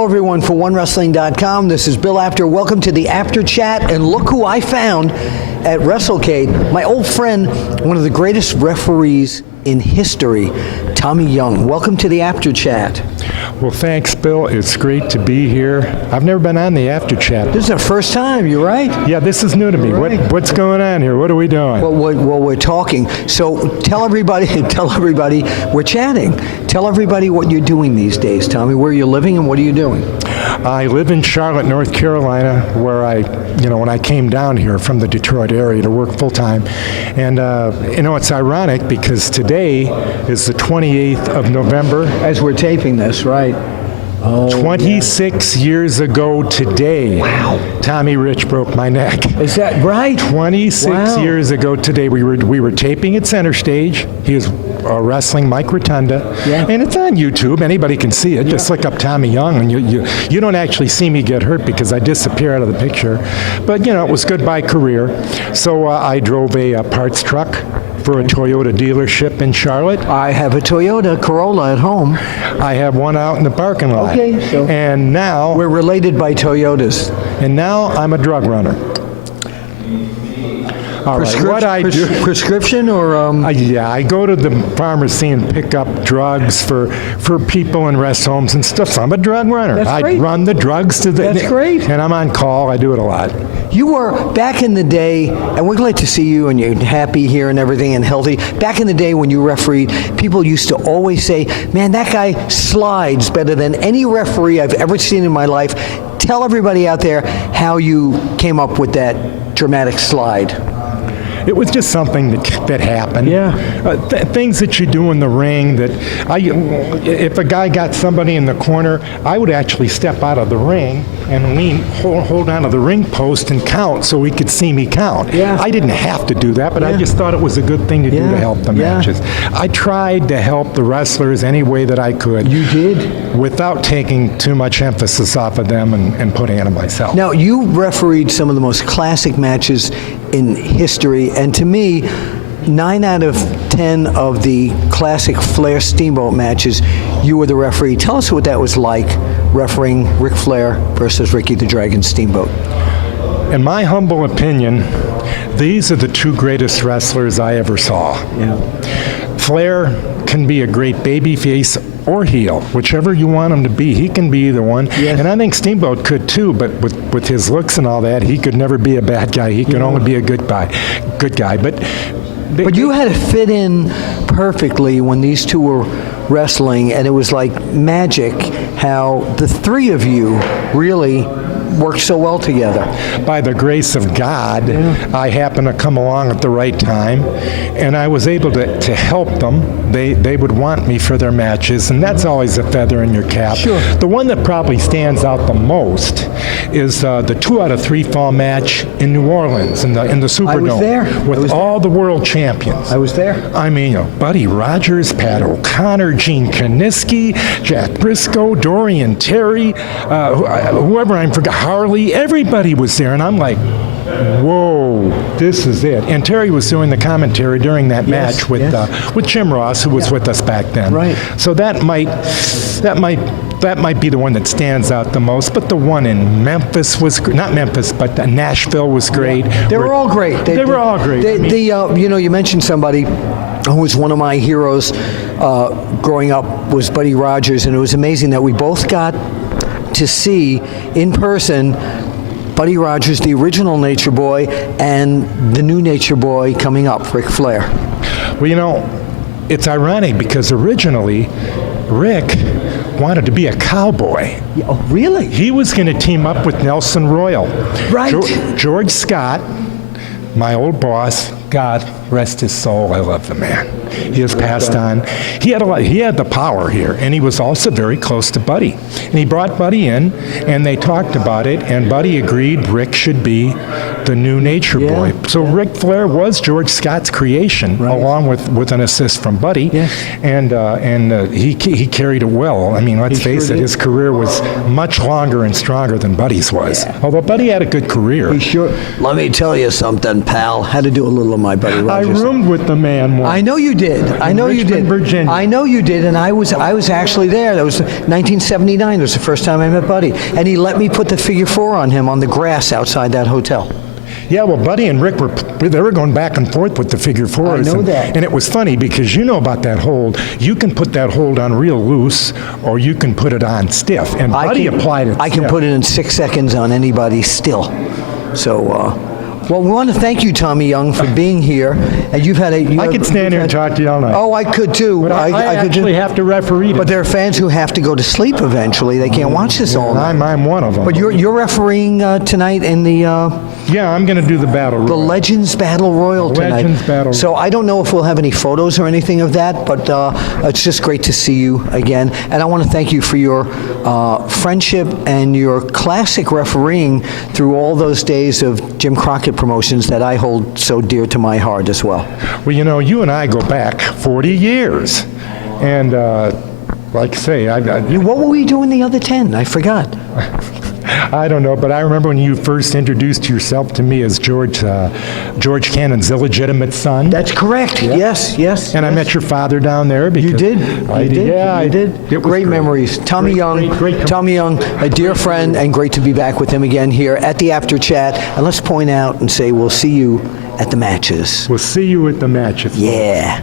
Hello everyone for OneWrestling.com. This is Bill Apter. Welcome to the Apter Chat, and look who I found at WRESTLECADE. My old friend, one of the greatest referees in history, Tommy Young. Welcome to the Apter Chat. Well, thanks, Bill. It's great to be here. I've never been on the Apter Chat. This is our first time, you're right? Yeah, this is new to me. Right. What's going on here? What are we doing? Well, we're talking. So tell everybody, we're chatting. Tell everybody what you're doing these days, Tommy. Where you're living and what are you doing? I live in Charlotte, North Carolina, where when I came down here from the Detroit area to work full time. And, it's ironic because today is the 28th of November. As we're taping this, right? 26 years ago today, wow. Tommy Rich broke my neck. Is that right? 26 years ago today. We were taping at Center Stage. He was wrestling Mike Rotunda, and it's on YouTube. Anybody can see it. Just look up Tommy Young, and you don't actually see me get hurt because I disappear out of the picture. But it was goodbye career. So I drove a parts truck for a Toyota dealership in Charlotte. I have a Toyota Corolla at home. I have one out in the parking lot. Okay, so and now we're related by Toyotas. And now I'm a drug runner. All right, what I do? Prescription or? Yeah, I go to the pharmacy and pick up drugs for people in rest homes and stuff. So I'm a drug runner. That's great. I run the drugs to the. That's great. And I'm on call. I do it a lot. You were back in the day, and we're glad to see you, and you're happy here and everything and healthy. Back in the day when you refereed, people used to always say, man, that guy slides better than any referee I've ever seen in my life. Tell everybody out there how you came up with that dramatic slide. It was just something that happened. Yeah. Things that you do in the ring that if a guy got somebody in the corner, I would actually step out of the ring and hold onto the ring post and count so he could see me count. Yeah. I didn't have to do that, but I just thought it was a good thing to do to help the matches. I tried to help the wrestlers any way that I could. You did? Without taking too much emphasis off of them and putting it on myself. Now, you refereed some of the most classic matches in history, and to me, 9 out of 10 of the classic Flair Steamboat matches, you were the referee. Tell us what that was like, refereeing Ric Flair versus Ricky the Dragon Steamboat. In my humble opinion, these are the two greatest wrestlers I ever saw. Yeah. Flair can be a great babyface or heel, whichever you want him to be. He can be either one. Yes. And I think Steamboat could too, but with his looks and all that, he could never be a bad guy. He could only be a good guy. But you had to fit in perfectly when these two were wrestling, and it was like magic how the three of you really worked so well together. By the grace of God, I happened to come along at the right time, and I was able to help them. They would want me for their matches, and that's always a feather in your cap. Sure. The one that probably stands out the most is the 2 out of 3 fall match in New Orleans in the Superdome. I was there. With all the world champions. I was there. I mean, Buddy Rogers, Pat O'Connor, Gene Kaniski, Jack Briscoe, Dorian Terry, whoever I forgot, Harley, everybody was there, and I'm like, whoa, this is it. And Terry was doing the commentary during that match with Jim Ross, who was with us back then. Right. So that might be the one that stands out the most. But the one in Memphis was not Memphis, but Nashville was great. They were all great. They were all great. You mentioned somebody who was one of my heroes growing up was Buddy Rogers, and it was amazing that we both got to see in person Buddy Rogers, the original Nature Boy, and the new Nature Boy coming up, Ric Flair. Well, it's ironic because originally Rick wanted to be a cowboy. Oh, really? He was going to team up with Nelson Royal. Right. George Scott, my old boss, God rest his soul, I love the man. He has passed on. He had the power here, and he was also very close to Buddy. And he brought Buddy in, and they talked about it, and Buddy agreed Rick should be the new Nature Boy. So Ric Flair was George Scott's creation, along with an assist from Buddy, and he carried it well. I mean, let's face it, his career was much longer and stronger than Buddy's was. Although Buddy had a good career. Let me tell you something, pal. Had to do a little of my Buddy Rogers. I roomed with the man once. I know you did. I know you Richmond, did. Virginia. I know you did, and I was actually there. That was 1979. That was the first time I met Buddy, and he let me put the figure 4 on him on the grass outside that hotel. Yeah, well, Buddy and Rick were going back and forth with the figure 4s. I know that. And it was funny because you know about that hold. You can put that hold on real loose, or you can put it on stiff. And Buddy applied it. I can put it in 6 seconds on anybody still. So, well, we want to thank you, Tommy Young, for being here. And you've had a. I could stand here and talk to you all night. Oh, I could too. But I could actually have to referee. But there are fans who have to go to sleep eventually. They can't watch this all night. I'm one of them. But you're refereeing tonight in the. Yeah, I'm going to do the Battle Royal. The Legends Battle Royal tonight. Legends Battle So I don't know if we'll have any photos or anything of that, but it's just great to see you again. And I want to thank you for your friendship and your classic refereeing through all those days of Jim Crockett Promotions that I hold so dear to my heart as well. Well, you know, you and I go back 40 years. And like I say, What were we doing the other 10? I forgot. I don't know, but I remember when you first introduced yourself to me as George Cannon's illegitimate son. That's correct. Yeah. Yes. And I met your father down there. You Because did. I You did. did. Yeah, You did. It was Great memories. Tommy Young. great. Tommy Young, a dear friend, and great to be back with him again here at the APTER Chat. And let's point out and say we'll see you at the matches. We'll see you at the matches. Yeah.